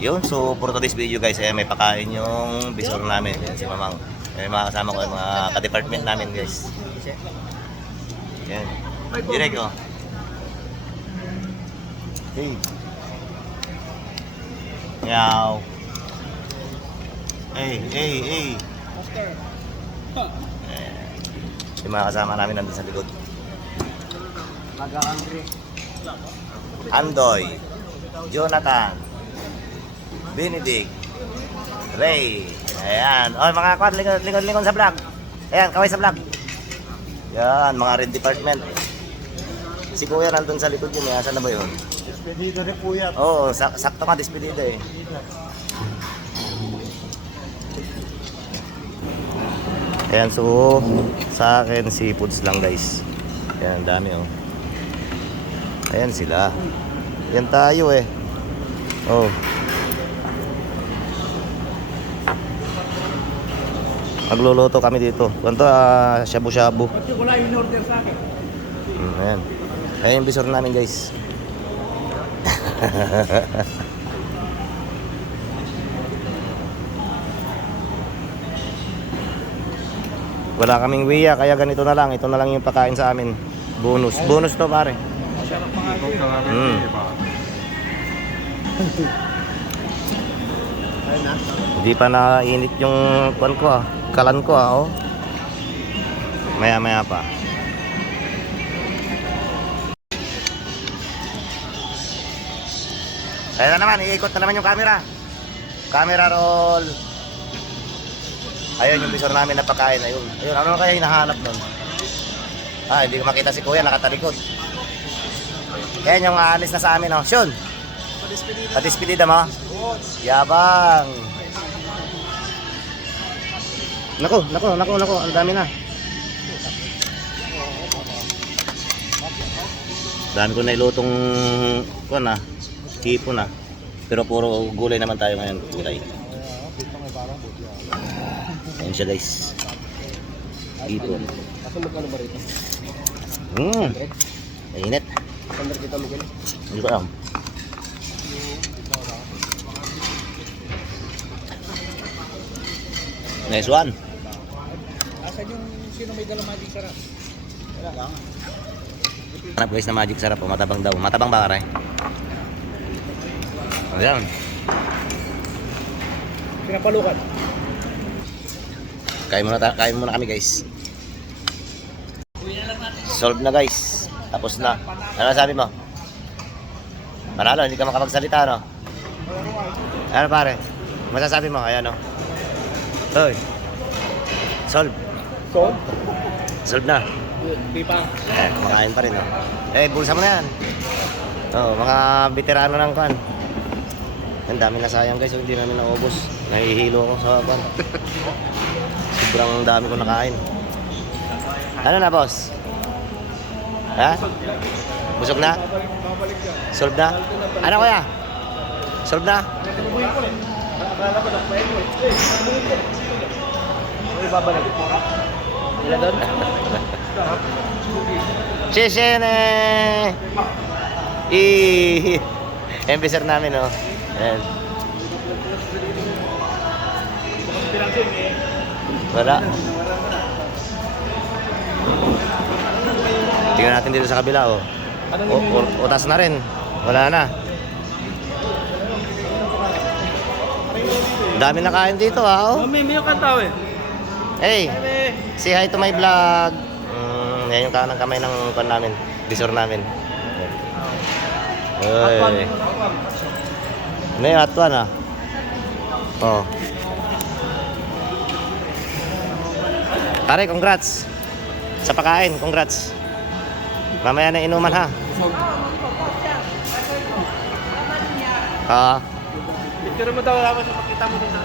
Yun, so for today's video guys, may pakain yung bisor namin. Yan, si Mamang. May mga kasama ko yung mga ka-department namin guys. Yan. Direk oh. Hey. Meow. Hey, hey, hey. Yung mga kasama namin nandun sa likod. Andoy, Jonathan, Benedict, Ray. Ayan. Oh, mga kwan, lingon sa vlog. Ayan, kaway sa vlog. Yan, mga red department. Si Kuya nandun sa likod yun. Asan na ba yun? Despedido rin po yan. Oo, sakto nga, despedido eh. Ayan, so sa akin seafoods lang guys. Ayan, dami oh. Ayan sila. Yan tayo eh. Oh. Magluluto kami dito. Ganito, shabu-shabu. Wala yung order sa akin. Ayan. Ayan yung bisor namin guys. Wala kaming wiya, kaya ganito na lang. Ito na lang yung pakain sa amin. Bonus. Bonus to pare. Hindi pa nainit yung kuan ko kalan ko oh. Maya maya pa. Ayan na naman, iikot na naman yung camera. Camera roll. Ayun yung bisor namin na pagkain. Ayun, ano kaya hinahanap nun? Hindi ko makita si Kuya, nakatalikod. Ayan yung aalis na sa amin, oh. Shun! Patispedida mo? Yabang! Naku, ang dami na. Dami ko na ilutong hipo na. Pero puro gulay naman tayo ngayon, gulay. Ayan siya guys. Hipo. Kaso magkano ba rito? Mainit. Saan kita mo gano'n? Hindi ko alam. Nice one. Asan yung sino may dalang magic sarap? Wala lang. Hanap guys na magic sarap po, matabang daw. Matabang ba karay? Ayan. Pinapalukan. Kain muna kami guys. Solve na guys. Tapos na. Ano sabi mo? Panalo, hindi ka makapagsalita no? Ano pare? Masasabi mo? Ayan o. Hoy. Solve. Solve na. Di pa. Kumakain pa rin o. Bulsa mo na yan. Mga veterano ng kwan. Ang dami na sayang guys, hindi namin naubos. Nahihilo ako sa kwan. Sobrang dami ko nakain. Ano na boss? Ha? Busog na? Solve na? Ano kuya? Solve na? Akala ko nagpain mo eh. Ay, babalik. Ila doon? Shishene! Embisser namin oh. Ayan. Wala. Tingnan natin dito sa kabila oh. Utas na rin. Wala na. Dami na kain dito oh. May kataw eh. Hey, say hi to my vlog. Yan yung kanang kamay ng pan namin, bisor namin. Oy. Ano yung hotwan ah? Oh. Pare, congrats. Sa pagkain, congrats. Mamaya na inuman ha. Picture mo daw, tapos makita mo din sa